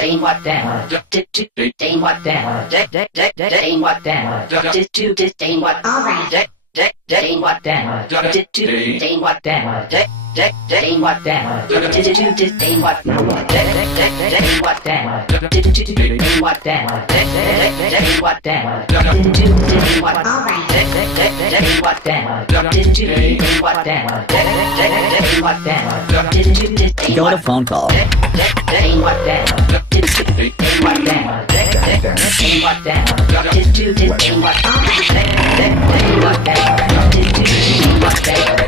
Ding what down. Ding what down. Ding what down. Ding what. All right. Ding what down. Ding what down. Ding what down. Ding what. Ding what down. Ding what down. Ding what down. Ding what. All right. Ding what down. Ding what down. Ding what down. Go to phone call. Ding what down. Ding what down. Ding what down. Ding what. All right. Ding what down. Ding what down.